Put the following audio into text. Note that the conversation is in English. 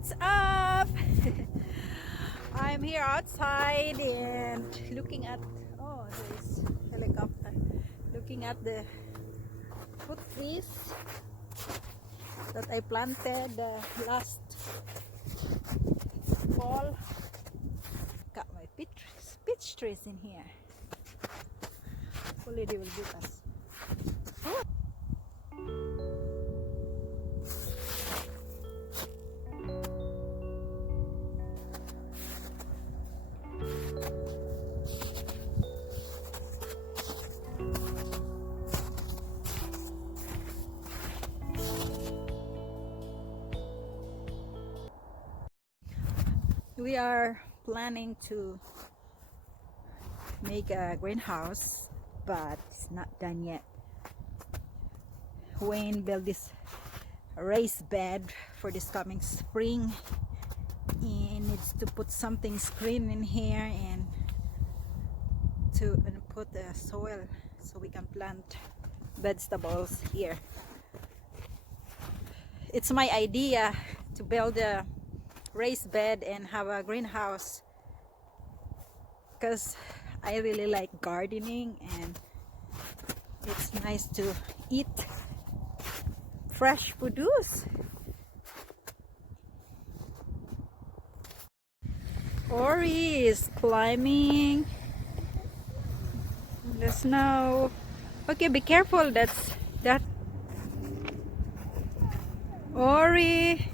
What's up? I'm here outside and looking at, oh, there's helicopter, looking at the fruit trees that I planted last fall. Got my peach trees in here. Hopefully they will get us. We are planning to make a greenhouse, but it's not done yet. Wayne built this raised bed for this coming spring. He needs to put something screen in here and put the soil so we can plant vegetables here. It's my idea to build a raised bed and have a greenhouse because I really like gardening and it's nice to eat fresh produce. Ori is climbing the snow. Okay, be careful. That Ori.